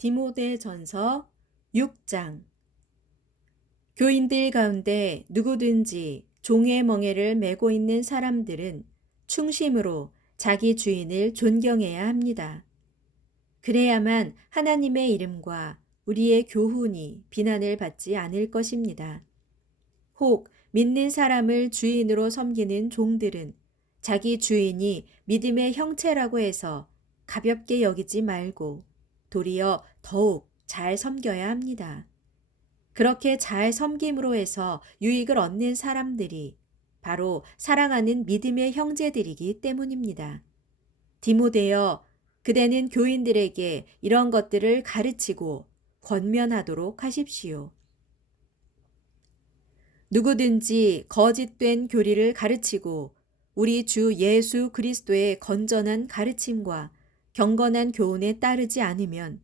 디모데전서 6장. 교인들 가운데 누구든지 종의 멍에를 메고 있는 사람들은 충심으로 자기 주인을 존경해야 합니다. 그래야만 하나님의 이름과 우리의 교훈이 비난을 받지 않을 것입니다. 혹 믿는 사람을 주인으로 섬기는 종들은 자기 주인이 믿음의 형체라고 해서 가볍게 여기지 말고 도리어 더욱 잘 섬겨야 합니다. 그렇게 잘 섬김으로 해서 유익을 얻는 사람들이 바로 사랑하는 믿음의 형제들이기 때문입니다. 디모데여, 그대는 교인들에게 이런 것들을 가르치고 권면하도록 하십시오. 누구든지 거짓된 교리를 가르치고 우리 주 예수 그리스도의 건전한 가르침과 경건한 교훈에 따르지 않으면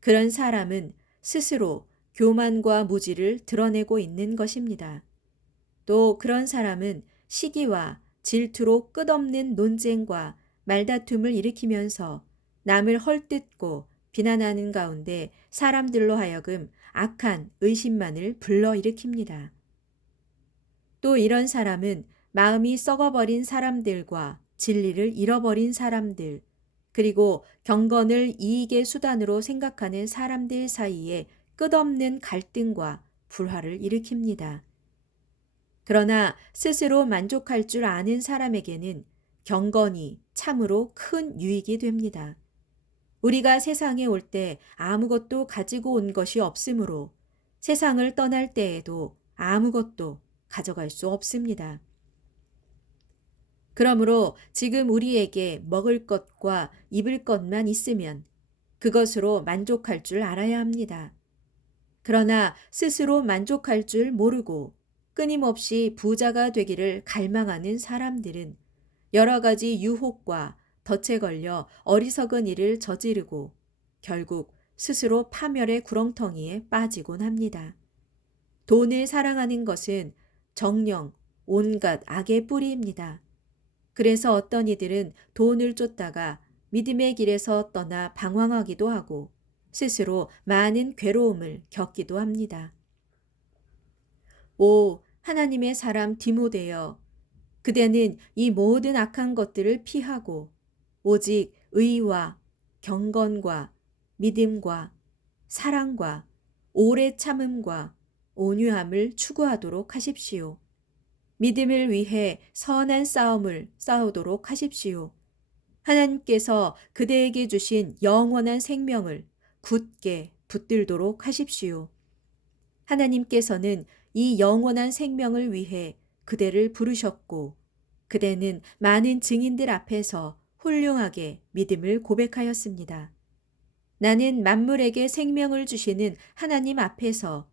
그런 사람은 스스로 교만과 무지를 드러내고 있는 것입니다. 또 그런 사람은 시기와 질투로 끝없는 논쟁과 말다툼을 일으키면서 남을 헐뜯고 비난하는 가운데 사람들로 하여금 악한 의심만을 불러일으킵니다. 또 이런 사람은 마음이 썩어버린 사람들과 진리를 잃어버린 사람들, 그리고 경건을 이익의 수단으로 생각하는 사람들 사이에 끝없는 갈등과 불화를 일으킵니다. 그러나 스스로 만족할 줄 아는 사람에게는 경건이 참으로 큰 유익이 됩니다. 우리가 세상에 올 때 아무것도 가지고 온 것이 없으므로 세상을 떠날 때에도 아무것도 가져갈 수 없습니다. 그러므로 지금 우리에게 먹을 것과 입을 것만 있으면 그것으로 만족할 줄 알아야 합니다. 그러나 스스로 만족할 줄 모르고 끊임없이 부자가 되기를 갈망하는 사람들은 여러 가지 유혹과 덫에 걸려 어리석은 일을 저지르고 결국 스스로 파멸의 구렁텅이에 빠지곤 합니다. 돈을 사랑하는 것은 정녕 온갖 악의 뿌리입니다. 그래서 어떤 이들은 돈을 쫓다가 믿음의 길에서 떠나 방황하기도 하고 스스로 많은 괴로움을 겪기도 합니다. 오, 하나님의 사람 디모데여, 그대는 이 모든 악한 것들을 피하고 오직 의와 경건과 믿음과 사랑과 오래 참음과 온유함을 추구하도록 하십시오. 믿음을 위해 선한 싸움을 싸우도록 하십시오. 하나님께서 그대에게 주신 영원한 생명을 굳게 붙들도록 하십시오. 하나님께서는 이 영원한 생명을 위해 그대를 부르셨고 그대는 많은 증인들 앞에서 훌륭하게 믿음을 고백하였습니다. 나는 만물에게 생명을 주시는 하나님 앞에서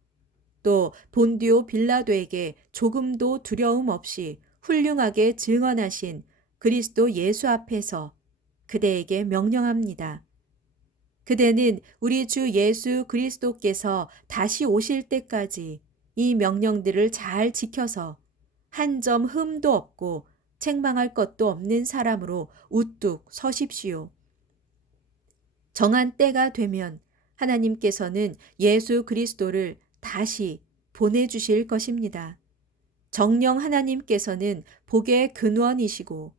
또 본디오 빌라도에게 조금도 두려움 없이 훌륭하게 증언하신 그리스도 예수 앞에서 그대에게 명령합니다. 그대는 우리 주 예수 그리스도께서 다시 오실 때까지 이 명령들을 잘 지켜서 한 점 흠도 없고 책망할 것도 없는 사람으로 우뚝 서십시오. 정한 때가 되면 하나님께서는 예수 그리스도를 다시 보내주실 것입니다. 정녕 하나님께서는 복의 근원이시고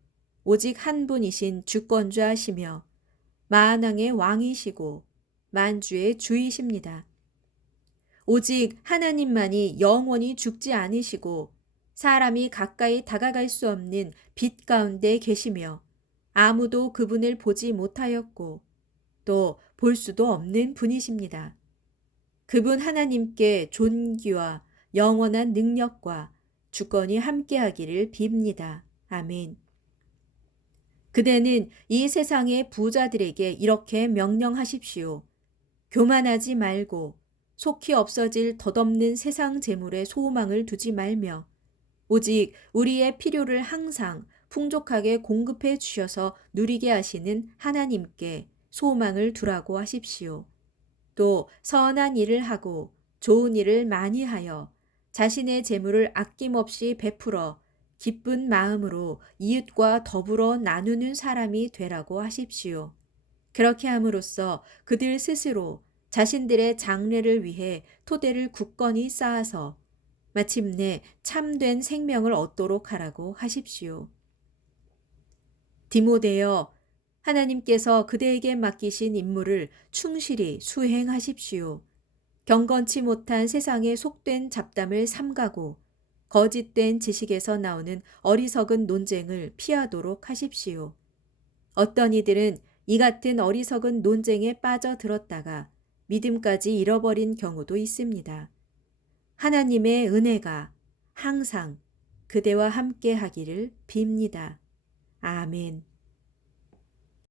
오직 한 분이신 주권자시며 만왕의 왕이시고 만주의 주이십니다. 오직 하나님만이 영원히 죽지 않으시고 사람이 가까이 다가갈 수 없는 빛 가운데 계시며 아무도 그분을 보지 못하였고 또 볼 수도 없는 분이십니다. 그분 하나님께 존귀와 영원한 능력과 주권이 함께하기를 빕니다. 아멘. 그대는 이 세상의 부자들에게 이렇게 명령하십시오. 교만하지 말고 속히 없어질 덧없는 세상 재물에 소망을 두지 말며 오직 우리의 필요를 항상 풍족하게 공급해 주셔서 누리게 하시는 하나님께 소망을 두라고 하십시오. 또 선한 일을 하고 좋은 일을 많이 하여 자신의 재물을 아낌없이 베풀어 기쁜 마음으로 이웃과 더불어 나누는 사람이 되라고 하십시오. 그렇게 함으로써 그들 스스로 자신들의 장래를 위해 토대를 굳건히 쌓아서 마침내 참된 생명을 얻도록 하라고 하십시오. 디모데여, 하나님께서 그대에게 맡기신 임무를 충실히 수행하십시오. 경건치 못한 세상에 속된 잡담을 삼가고 거짓된 지식에서 나오는 어리석은 논쟁을 피하도록 하십시오. 어떤 이들은 이 같은 어리석은 논쟁에 빠져들었다가 믿음까지 잃어버린 경우도 있습니다. 하나님의 은혜가 항상 그대와 함께 하기를 빕니다. 아멘.